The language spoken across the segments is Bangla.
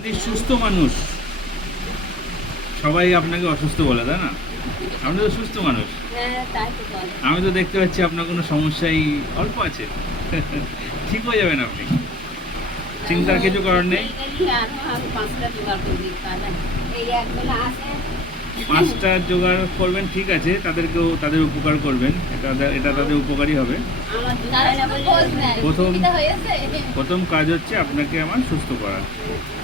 আপনি সুস্থ মানুষ, সবাই আপনাকে অসুস্থ বলে, তাই না? আপনি তো সুস্থ মানুষ। আমি তো দেখতে পাচ্ছি আপনার কোনো সমস্যাই অল্প আছে। ঠিক হয়ে যাবেন আপনি, চিন্তার কিছু কারণ নেই। 5টা জোগাড় করবেন, ঠিক আছে, তাদেরকেও তাদের উপকার করবেন, এটা তাদের উপকারই হবে। প্রথম প্রথম কাজ হচ্ছে আপনাকে আমার সুস্থ করা।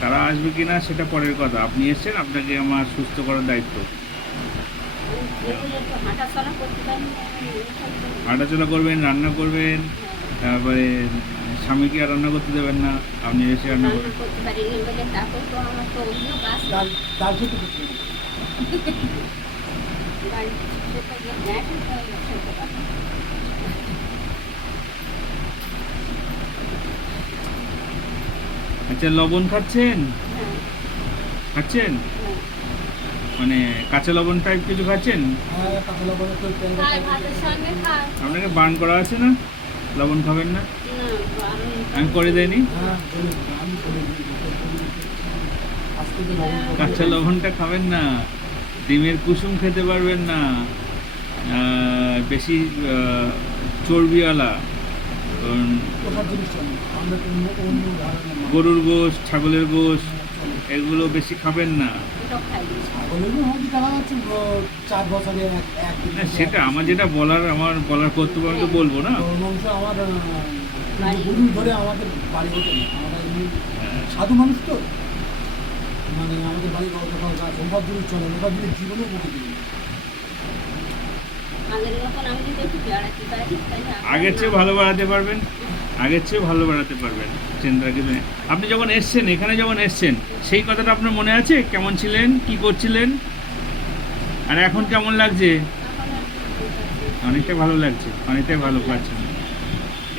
তারা আসবে কিনা সেটা পরের কথা, আপনি এসছেন, আপনাকে আমার সুস্থ করার দায়িত্ব। হাঁটাচলা করবেন, রান্না করবেন, তারপরে স্বামীকে আর রান্না করতে দেবেন না, আপনি এসে রান্না করবেন। আচ্ছা, লবণ খাচ্ছেন? খাচ্ছেন মানে কাঁচা লবণ টাইপ কিছু খাচ্ছেন? আপনাকে বারণ করা আছে না, লবণ খাবেন না? আমি করে দেয়নি। কাঁচা লবণটা খাবেন না, ডিমের কুসুম খেতে পারবেন না, বেশি চর্বিওয়ালা, গরুর গোশ, ছাগলের গোশ, এগুলো বেশি খাবেন না। সেটা আমার যেটা বলার, আমার বলার কর্তব্য, আমি তো বলবো না। সাধু মানুষ তো, মানে আমাদের বাড়ি সম্ভব যদি চলে ওটা যদি জীবনে বকে দিই। আগের চেয়ে ভালো বাড়াতে পারবেন, আগের চেয়ে ভালো বাড়াতে পারবেন, চিন্তা কিছু নেই। আপনি যখন এসছেন, এখানে যখন এসছেন, সেই কথাটা আপনার মনে আছে? কেমন ছিলেন, কি করছিলেন, আর এখন কেমন লাগছে? অনেকটাই ভালো লাগছে, অনেকটাই ভালো পাচ্ছেন।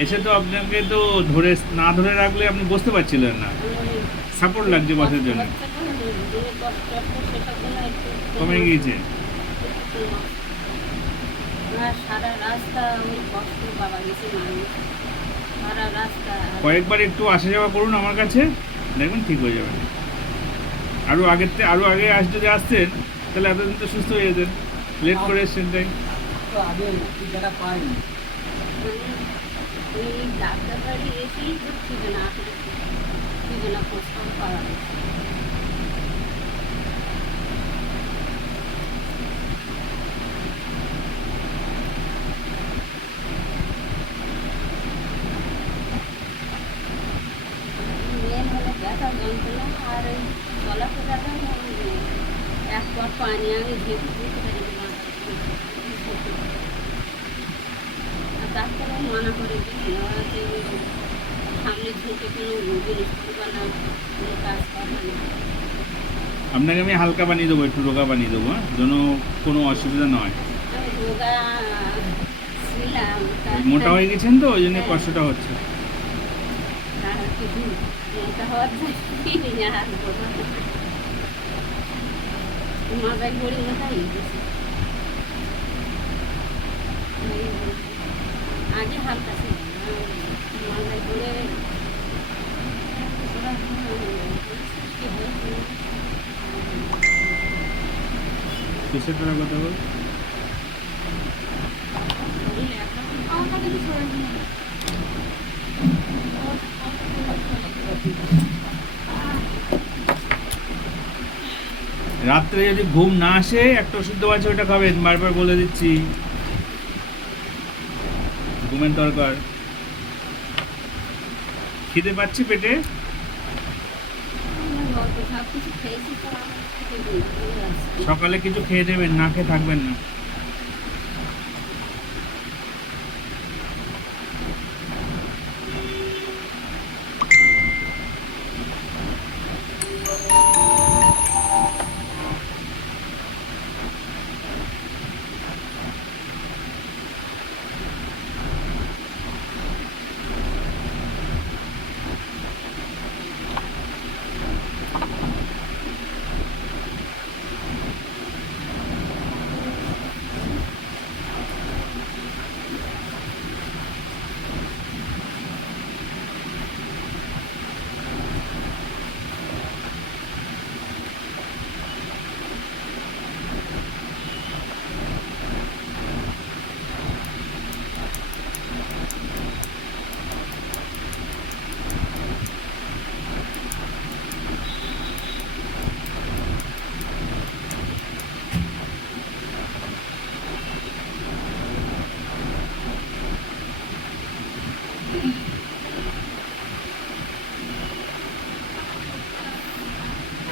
এসে তো আপনাকে তো না ধরে রাখলে আপনি বসতে পারছিলেন না, সাপোর্ট লাগছে বসার জন্য। কমে গিয়েছে। কয়েকবার একটু আসা যাওয়া করুন আমার কাছে, দেখবেন ঠিক হয়ে যাবেন। আরো আগে যদি আসতেন তাহলে এতদিন তো সুস্থ হয়ে যেতেন। লেট করে এসছেন তাই। ব্যথা যন্ত্রণা আর ওই চলাফেরাটা এক পর পানি আমি ঝেঁকে দিতে পারি না। ডাক্তারও মানা করে যে সামনে ঝুঁকে কোনো জিনিস করবা না, কোনো কাজ করবা না। আপনাকে আমি হালকা বানিয়ে দেবো, একটু রোগা বানিয়ে দেবো, যেন কোনো অসুবিধা নয়। আমি রোগা ছিলাম, মোটা হয়ে গেছেন তো, ওই জন্য কষ্টটা হচ্ছে। মোটা হওয়ার মাথায় গড়ি মোটাই গেছে, আগে হালকা ছিল, মাথায় গড়ে কিসের টাকা কথা বল? রাত্রে যদি ঘুম না আসে, একটা ওষুধ দেওয়া আছে, ওটা খাবেন, বারবার বলে দিচ্ছি, ঘুমের দরকার। খিদে পাচ্ছি পেটে, সকালে কিছু খেয়ে দেবেন, না খেয়ে থাকবেন না।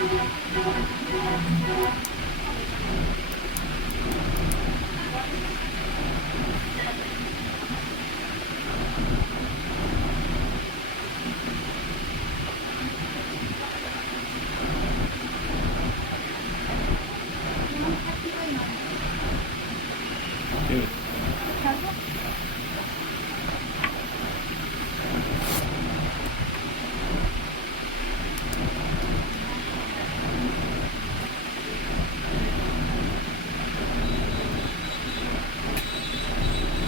ঠিক আছে।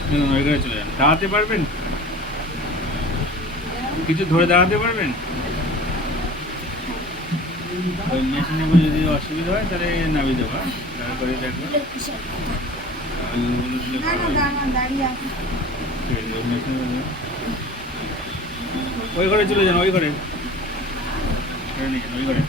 না, না, ওই ঘরে চলে যান। দাঁড়াতে পারবেন? কিছু ধরে দাঁড়াতে পারবেন? ওই মেশিনে যদি অসুবিধা হয় তাহলে নামিয়ে দেবো, হ্যাঁ? তারপরে দেখবো ওইগুলো দিলে ভালো হয়। ঠিক আছে, ওই মেশিনে ওই ঘরে চলে যান, ওই ঘরে নিয়ে যান, ওই ঘরে।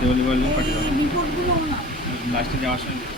দেওয়ালি বললে পাঠিয়ে দেবো, লাস্টে যাওয়ার সময়